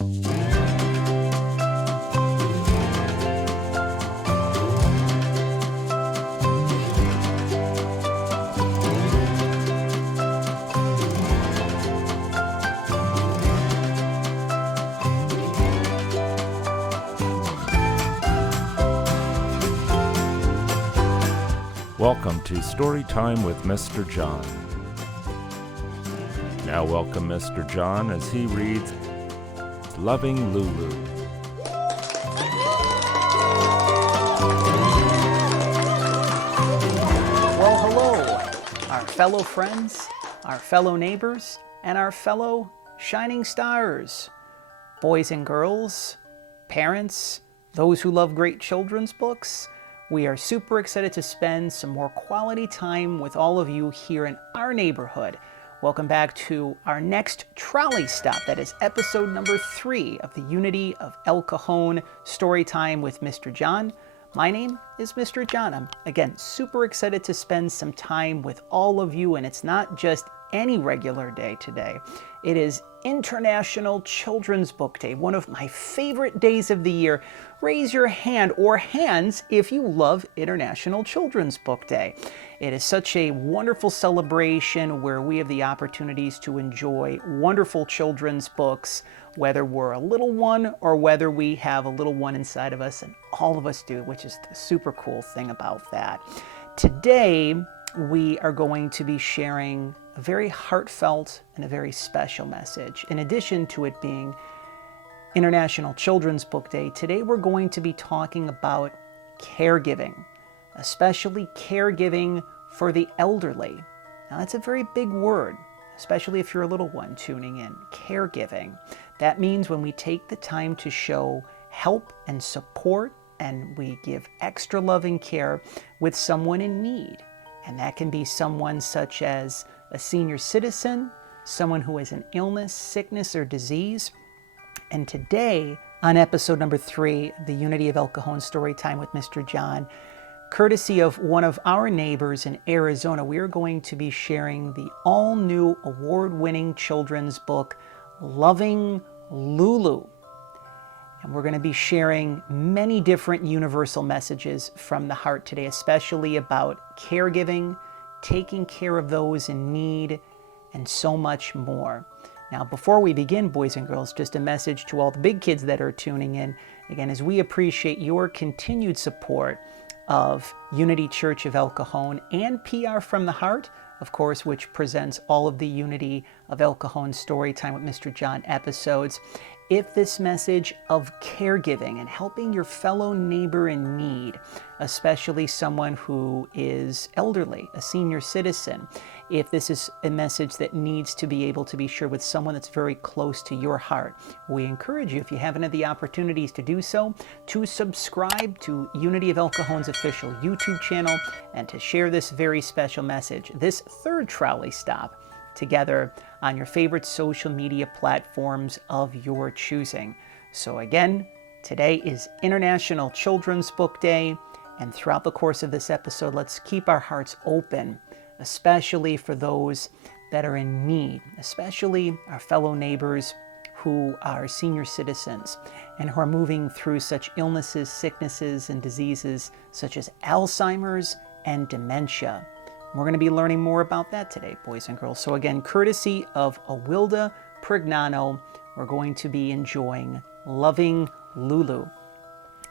Welcome to Story Time with Mr. John. Now welcome Mr. John as he reads Loving Lulu. Well, hello, our fellow friends, our fellow neighbors, and our fellow shining stars, boys and girls, parents, those who love great children's books. We are super excited to spend some more quality time with all of you here in our neighborhood. Welcome back to our next trolley stop. That is episode number 3 of the Unity of El Cajon Story Time with Mr. John. My name is Mr. John. I'm, again, super excited to spend some time with all of you, and it's not just any regular day today. It is International Children's Book Day, one of my favorite days of the year. Raise your hand or hands if you love International Children's Book Day. It is such a wonderful celebration where we have the opportunities to enjoy wonderful children's books, whether we're a little one or whether we have a little one inside of us, and all of us do, which is the super cool thing about that. Today, we are going to be sharing a very heartfelt and a very special message. In addition to it being International Children's Book Day, today we're going to be talking about caregiving, especially caregiving for the elderly. Now that's a very big word, especially if you're a little one tuning in. Caregiving. That means when we take the time to show help and support and we give extra loving care with someone in need. And that can be someone such as a senior citizen, someone who has an illness, sickness, or disease. And today, on episode number 3, the Unity of El Cajon Story Time with Mr. John, courtesy of one of our neighbors in Arizona, we are going to be sharing the all-new award-winning children's book, Loving Lulu. And we're going to be sharing many different universal messages from the heart today, especially about caregiving, taking care of those in need, and so much more. Now, before we begin, boys and girls, just a message to all the big kids that are tuning in. Again, as we appreciate your continued support of Unity Church of El Cajon and PR from the Heart, of course, which presents all of the Unity of El Cajon Story Time with Mr. John episodes. If this message of caregiving and helping your fellow neighbor in need, especially someone who is elderly, a senior citizen, if this is a message that needs to be able to be shared with someone that's very close to your heart, we encourage you, if you haven't had the opportunities to do so, to subscribe to Unity of El Cajon's official YouTube channel and to share this very special message, this third trolley stop, together on your favorite social media platforms of your choosing. So again, today is International Children's Book Day, and throughout the course of this episode, let's keep our hearts open, especially for those that are in need, especially our fellow neighbors who are senior citizens and who are moving through such illnesses, sicknesses, and diseases such as Alzheimer's and dementia. We're going to be learning more about that today, boys and girls. So again, courtesy of Awilda Prignano, we're going to be enjoying Loving Lulu.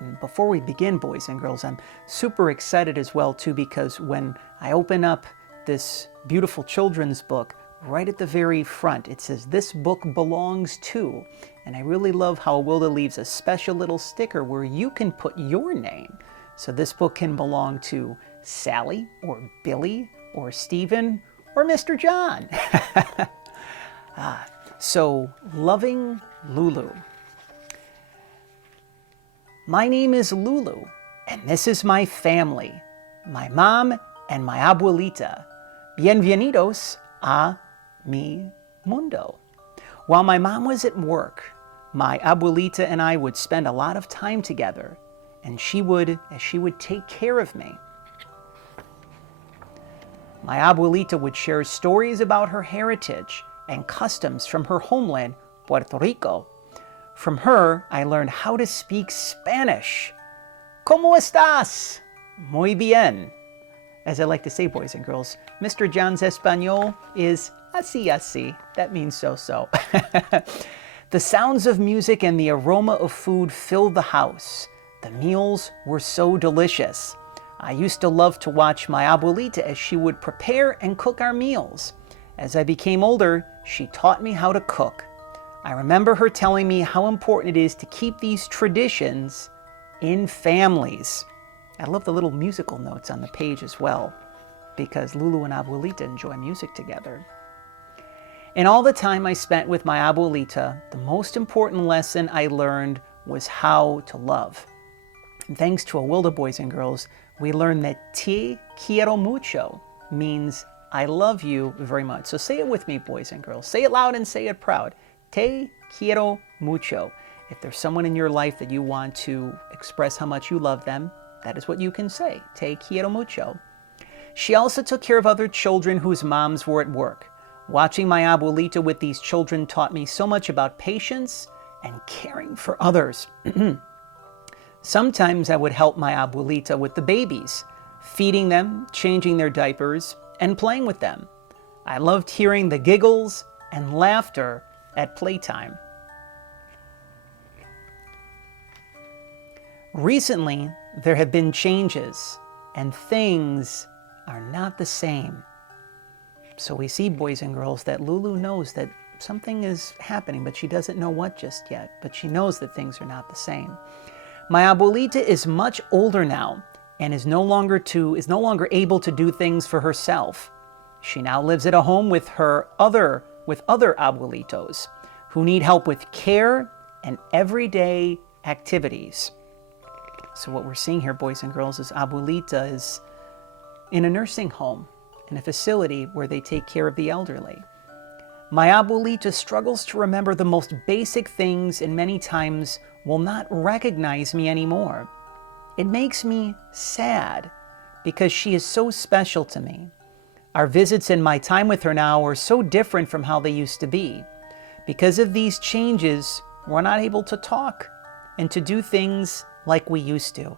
And before we begin, boys and girls, I'm super excited as well, too, because when I open up this beautiful children's book, right at the very front, it says, "This book belongs to." And I really love how Awilda leaves a special little sticker where you can put your name. So this book can belong to Sally, or Billy, or Stephen, or Mr. John. So, Loving Lulu. My name is Lulu, and this is my family, my mom and my abuelita. Bienvenidos a mi mundo. While my mom was at work, my abuelita and I would spend a lot of time together, and she would take care of me. My abuelita would share stories about her heritage and customs from her homeland, Puerto Rico. From her, I learned how to speak Spanish. ¿Cómo estás? Muy bien. As I like to say, boys and girls, Mr. John's Espanol is así así. That means so-so. The sounds of music and the aroma of food filled the house. The meals were so delicious. I used to love to watch my abuelita as she would prepare and cook our meals. As I became older, she taught me how to cook. I remember her telling me how important it is to keep these traditions in families. I love the little musical notes on the page as well, because Lulu and Abuelita enjoy music together. In all the time I spent with my abuelita, the most important lesson I learned was how to love. And thanks to Awilda, boys and girls, we learned that te quiero mucho means I love you very much. So say it with me, boys and girls. Say it loud and say it proud. Te quiero mucho. If there's someone in your life that you want to express how much you love them, that is what you can say. Te quiero mucho. She also took care of other children whose moms were at work. Watching my abuelita with these children taught me so much about patience and caring for others. Sometimes I would help my abuelita with the babies, feeding them, changing their diapers, and playing with them. I loved hearing the giggles and laughter at playtime. Recently, there have been changes, and things are not the same. So we see, boys and girls, that Lulu knows that something is happening, but she doesn't know what just yet. But she knows that things are not the same. My abuelita is much older now and is no longer able to do things for herself. She now lives at a home with other abuelitos who need help with care and everyday activities. So what we're seeing here, boys and girls, is abuelita is in a nursing home, in a facility where they take care of the elderly. My abuelita struggles to remember the most basic things and many times will not recognize me anymore. It makes me sad because she is so special to me. Our visits and my time with her now are so different from how they used to be. Because of these changes, we're not able to talk and to do things like we used to.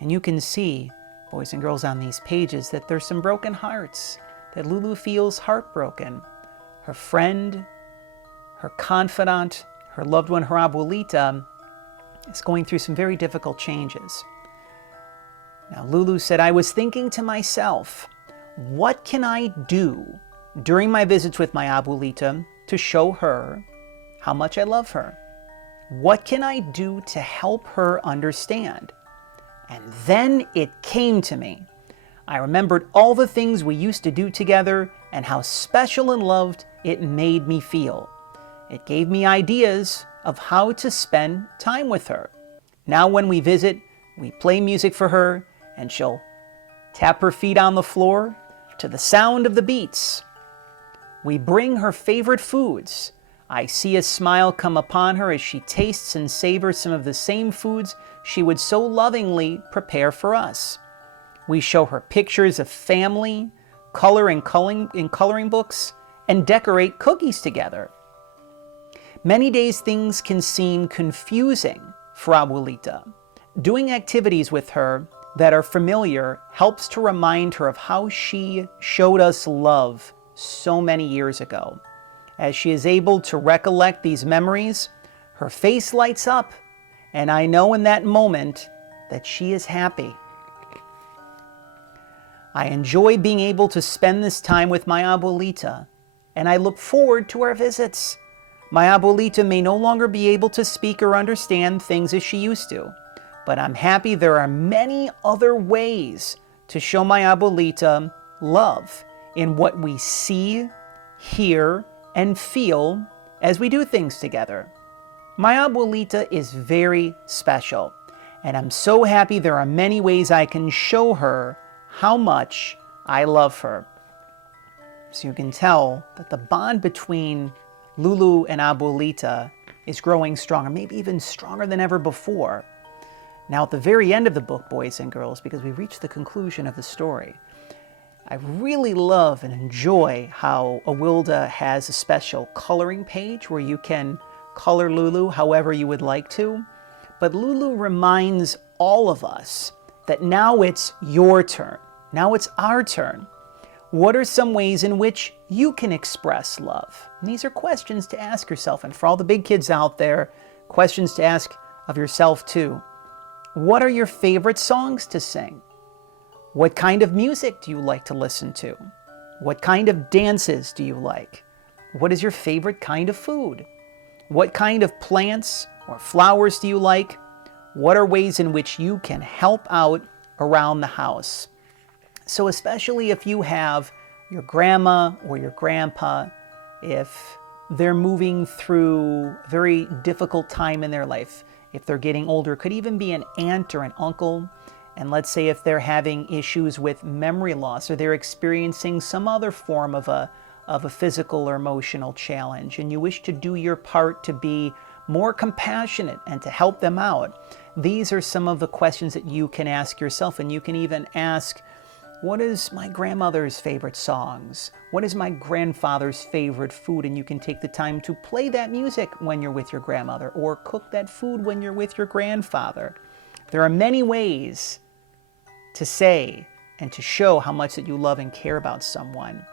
And you can see, boys and girls, on these pages that there's some broken hearts, that Lulu feels heartbroken. Her friend, her confidant, her loved one, her abuelita, is going through some very difficult changes. Now, Lulu said, I was thinking to myself, what can I do during my visits with my abuelita to show her how much I love her? What can I do to help her understand? And then it came to me. I remembered all the things we used to do together and how special and loved it made me feel. It gave me ideas of how to spend time with her. Now when we visit, we play music for her and she'll tap her feet on the floor to the sound of the beats. We bring her favorite foods. I see a smile come upon her as she tastes and savors some of the same foods she would so lovingly prepare for us. We show her pictures of family, color in coloring books, and decorate cookies together. Many days things can seem confusing for abuelita. Doing activities with her that are familiar helps to remind her of how she showed us love so many years ago. As she is able to recollect these memories, her face lights up, and I know in that moment that she is happy. I enjoy being able to spend this time with my abuelita, and I look forward to our visits. My abuelita may no longer be able to speak or understand things as she used to, but I'm happy there are many other ways to show my abuelita love in what we see, hear, and feel as we do things together. My abuelita is very special, and I'm so happy there are many ways I can show her how much I love her. So you can tell that the bond between Lulu and abuelita is growing stronger, maybe even stronger than ever before. Now at the very end of the book, boys and girls, because we reached the conclusion of the story, I really love and enjoy how Awilda has a special coloring page where you can color Lulu however you would like to, but Lulu reminds all of us that now it's your turn. Now it's our turn. What are some ways in which you can express love? And these are questions to ask yourself. And for all the big kids out there, questions to ask of yourself too. What are your favorite songs to sing? What kind of music do you like to listen to? What kind of dances do you like? What is your favorite kind of food? What kind of plants or flowers do you like? What are ways in which you can help out around the house? So especially if you have your grandma or your grandpa, if they're moving through a very difficult time in their life, if they're getting older, could even be an aunt or an uncle, and let's say if they're having issues with memory loss or they're experiencing some other form of a physical or emotional challenge, and you wish to do your part to be more compassionate and to help them out, these are some of the questions that you can ask yourself. And you can even ask, what is my grandmother's favorite songs? What is my grandfather's favorite food? And you can take the time to play that music when you're with your grandmother, or cook that food when you're with your grandfather. There are many ways to say and to show how much that you love and care about someone.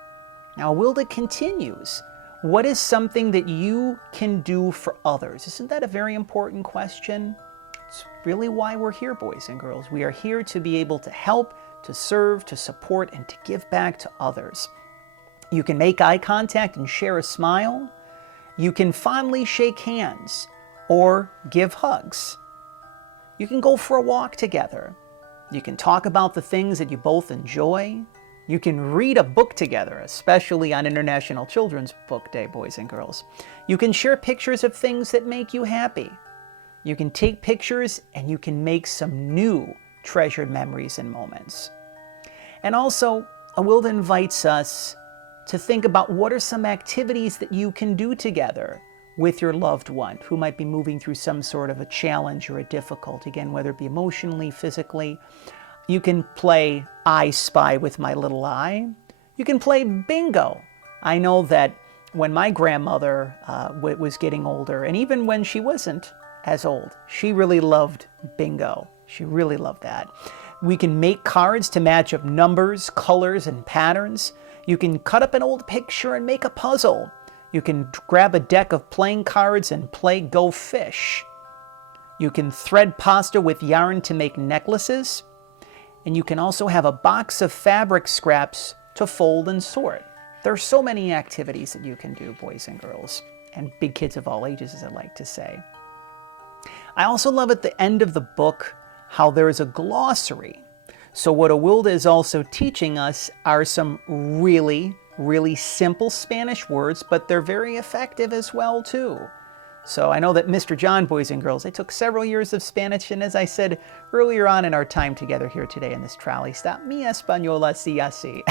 Now, Awilda continues, what is something that you can do for others? Isn't that a very important question? It's really why we're here, boys and girls. We are here to be able to help, to serve, to support, and to give back to others. You can make eye contact and share a smile. You can fondly shake hands or give hugs. You can go for a walk together. You can talk about the things that you both enjoy. You can read a book together, especially on International Children's Book Day, boys and girls. You can share pictures of things that make you happy. You can take pictures and you can make some new treasured memories and moments. And also, Awilda invites us to think about what are some activities that you can do together with your loved one who might be moving through some sort of a challenge or a difficulty, again, whether it be emotionally, physically. You can play I Spy with my little eye. You can play bingo. I know that when my grandmother was getting older, and even when she wasn't as old, she really loved bingo. She really loved that. We can make cards to match up numbers, colors, and patterns. You can cut up an old picture and make a puzzle. You can grab a deck of playing cards and play Go Fish. You can thread pasta with yarn to make necklaces. And you can also have a box of fabric scraps to fold and sort. There are so many activities that you can do, boys and girls, and big kids of all ages, as I like to say. I also love at the end of the book how there is a glossary. So what Awilda is also teaching us are some really simple Spanish words, but they're very effective as well too. So I know that Mr. John, boys and girls, they took several years of Spanish, and as I said earlier on in our time together here today in this trolley stop, mi española sí así.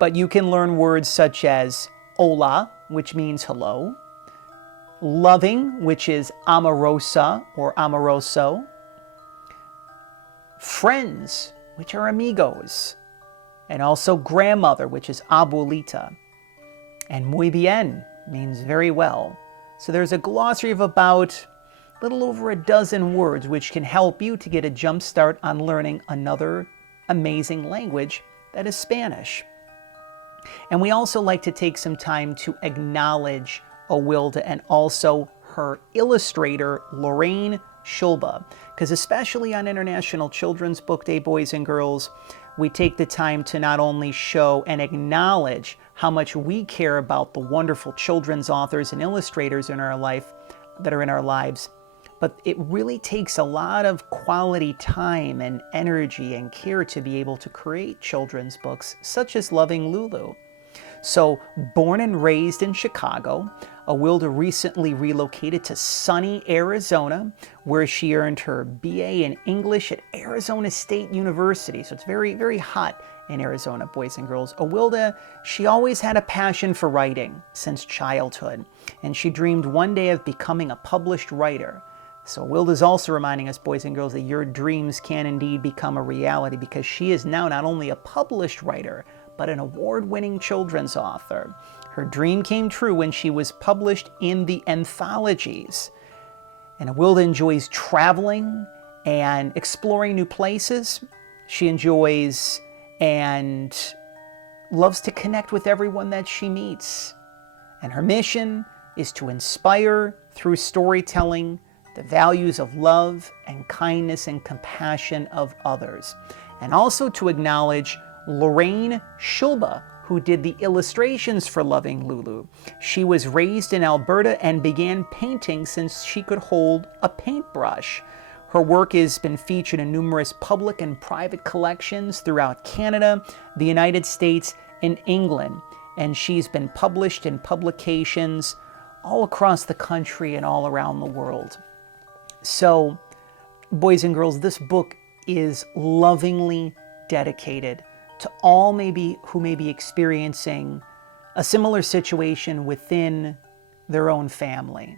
But you can learn words such as hola, which means hello, loving, which is amorosa or amoroso, friends, which are amigos, and also grandmother, which is abuelita, and muy bien means very well. So there's a glossary of about a little over a dozen words which can help you to get a jump start on learning another amazing language that is Spanish. And we also like to take some time to acknowledge Awilda and also her illustrator, Lorraine Schulba, because especially on International Children's Book Day, boys and girls, we take the time to not only show and acknowledge how much we care about the wonderful children's authors and illustrators in our life that are in our lives, but it really takes a lot of quality time and energy and care to be able to create children's books, such as Loving Lulu. So, born and raised in Chicago, Awilda recently relocated to sunny Arizona, where she earned her BA in English at Arizona State University. So it's very hot in Arizona, boys and girls. Awilda, she always had a passion for writing since childhood, and she dreamed one day of becoming a published writer. So Awilda is also reminding us, boys and girls, that your dreams can indeed become a reality, because she is now not only a published writer, but an award-winning children's author. Her dream came true when she was published in the anthologies. And Awilda enjoys traveling and exploring new places. She enjoys and loves to connect with everyone that she meets. And her mission is to inspire through storytelling the values of love and kindness and compassion of others. And also to acknowledge Lorraine Schulba, who did the illustrations for Loving Lulu. She was raised in Alberta and began painting since she could hold a paintbrush. Her work has been featured in numerous public and private collections throughout Canada, the United States, and England. And she's been published in publications all across the country and all around the world. So, boys and girls, this book is lovingly dedicated to all who may be experiencing a similar situation within their own family.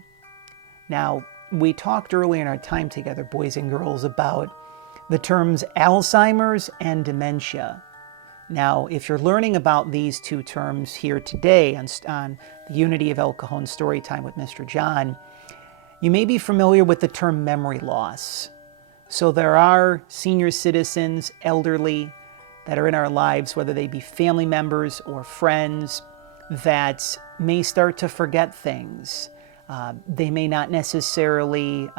Now, we talked earlier in our time together, boys and girls, about the terms Alzheimer's and dementia. Now, if you're learning about these two terms here today on the Unity of El Cajon Storytime with Mr. John, you may be familiar with the term memory loss. So there are senior citizens, elderly, that are in our lives, whether they be family members or friends, that may start to forget things. They may not necessarily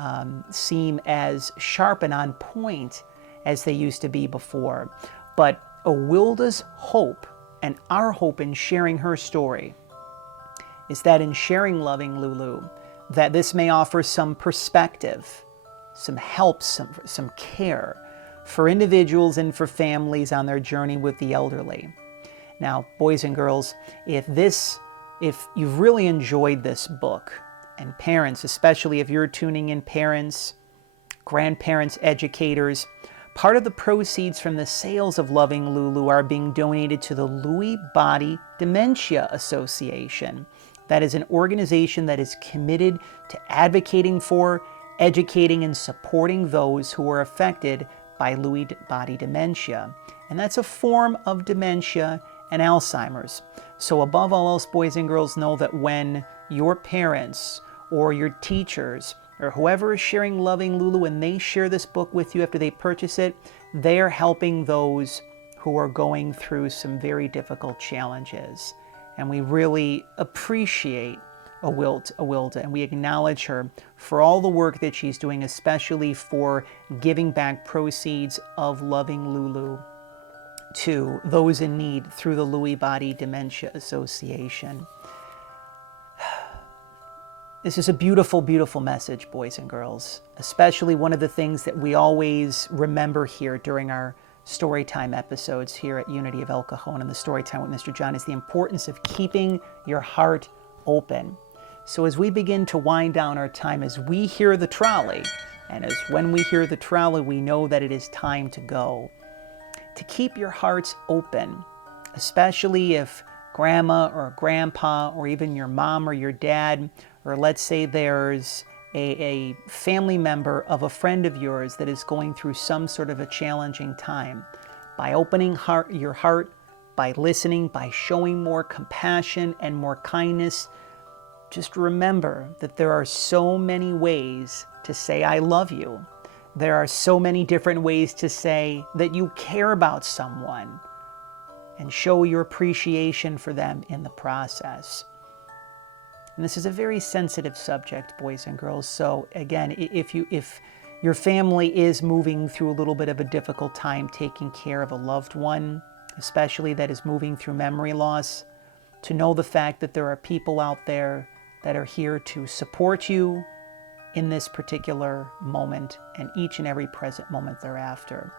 seem as sharp and on point as they used to be before. But Awilda's hope, and our hope in sharing her story, is that in sharing Loving Lulu, that this may offer some perspective, some help, some care for individuals and for families on their journey with the elderly. Now, boys and girls, if you've really enjoyed this book, and parents, especially if you're tuning in, parents, grandparents, educators, part of the proceeds from the sales of Loving Lulu are being donated to the Lewy Body Dementia Association. That is an organization that is committed to advocating for, educating, and supporting those who are affected by Lewy body dementia. And that's a form of dementia and Alzheimer's. So above all else, boys and girls, know that when your parents or your teachers or whoever is sharing Loving Lulu, and they share this book with you after they purchase it, they are helping those who are going through some very difficult challenges. And we really appreciate Awilda, and we acknowledge her for all the work that she's doing, especially for giving back proceeds of Loving Lulu to those in need through the Lewy Body Dementia Association. This is a beautiful, beautiful message, boys and girls. Especially one of the things that we always remember here during our Storytime episodes here at Unity of El Cajon and the Storytime with Mr. John is the importance of keeping your heart open. So as we begin to wind down our time, as we hear the trolley, and as when we hear the trolley, we know that it is time to go, to keep your hearts open, especially if grandma or grandpa or even your mom or your dad, or let's say there's a family member of a friend of yours that is going through some sort of a challenging time. By opening your heart, by listening, by showing more compassion and more kindness, just remember that there are so many ways to say I love you. There are so many different ways to say that you care about someone and show your appreciation for them in the process. And this is a very sensitive subject, boys and girls. So again, if your family is moving through a little bit of a difficult time taking care of a loved one, especially that is moving through memory loss, to know the fact that there are people out there that are here to support you in this particular moment and each and every present moment thereafter.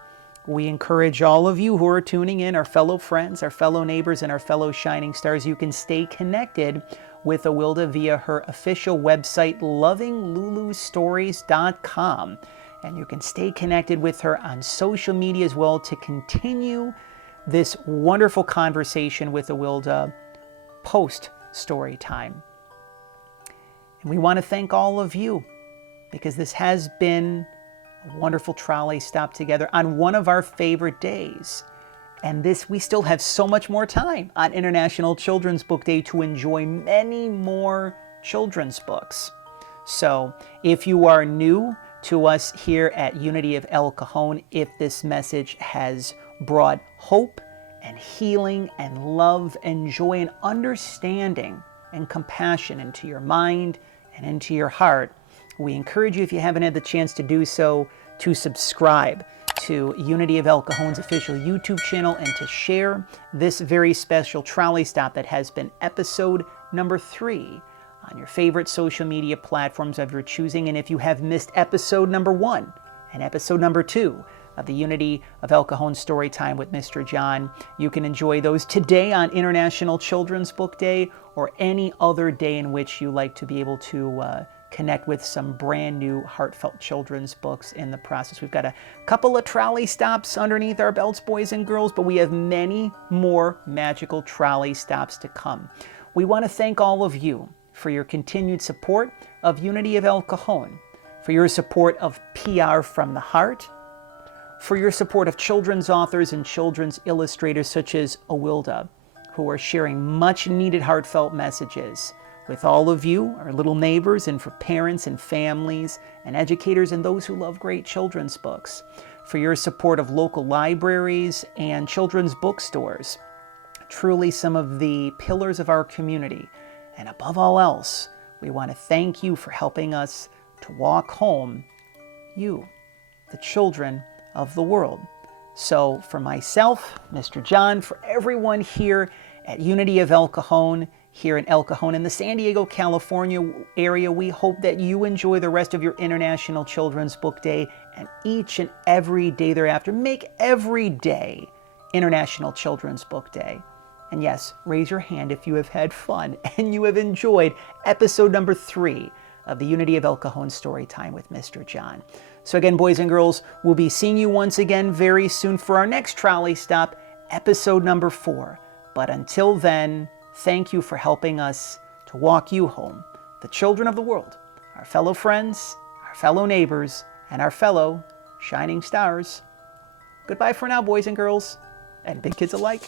We encourage all of you who are tuning in, our fellow friends, our fellow neighbors, and our fellow shining stars, you can stay connected with Awilda via her official website, lovinglulustories.com. And you can stay connected with her on social media as well to continue this wonderful conversation with Awilda post story time. And we want to thank all of you because this has been a wonderful trolley stop together on one of our favorite days And we still have so much more time on International Children's Book Day to enjoy many more children's books. So if you are new to us here at Unity of El Cajon, if this message has brought hope and healing and love and joy and understanding and compassion into your mind and into your heart, we encourage you, if you haven't had the chance to do so, to subscribe to Unity of El Cajon's official YouTube channel and to share this very special trolley stop that has been episode number 3 on your favorite social media platforms of your choosing. And if you have missed episode number 1 and episode number 2 of the Unity of El Cajon Story Time with Mr. John, you can enjoy those today on International Children's Book Day or any other day in which you like to be able to connect with some brand new heartfelt children's books in the process. We've got a couple of trolley stops underneath our belts, boys and girls, but we have many more magical trolley stops to come. We want to thank all of you for your continued support of Unity of El Cajon, for your support of PR from the Heart, for your support of children's authors and children's illustrators such as Awilda, who are sharing much needed heartfelt messages with all of you, our little neighbors, and for parents and families and educators and those who love great children's books, for your support of local libraries and children's bookstores, truly some of the pillars of our community. And above all else, we want to thank you for helping us to walk home, you, the children of the world. So for myself, Mr. John, for everyone here at Unity of El Cajon, here in El Cajon in the San Diego, California area, we hope that you enjoy the rest of your International Children's Book Day and each and every day thereafter. Make every day International Children's Book Day. And yes, raise your hand if you have had fun and you have enjoyed episode number 3 of the Unity of El Cajon Story Time with Mr. John. So again, boys and girls, we'll be seeing you once again very soon for our next trolley stop, episode number 4. But until then, thank you for helping us to walk you home, the children of the world, our fellow friends, our fellow neighbors, and our fellow shining stars. Goodbye for now, boys and girls, and big kids alike.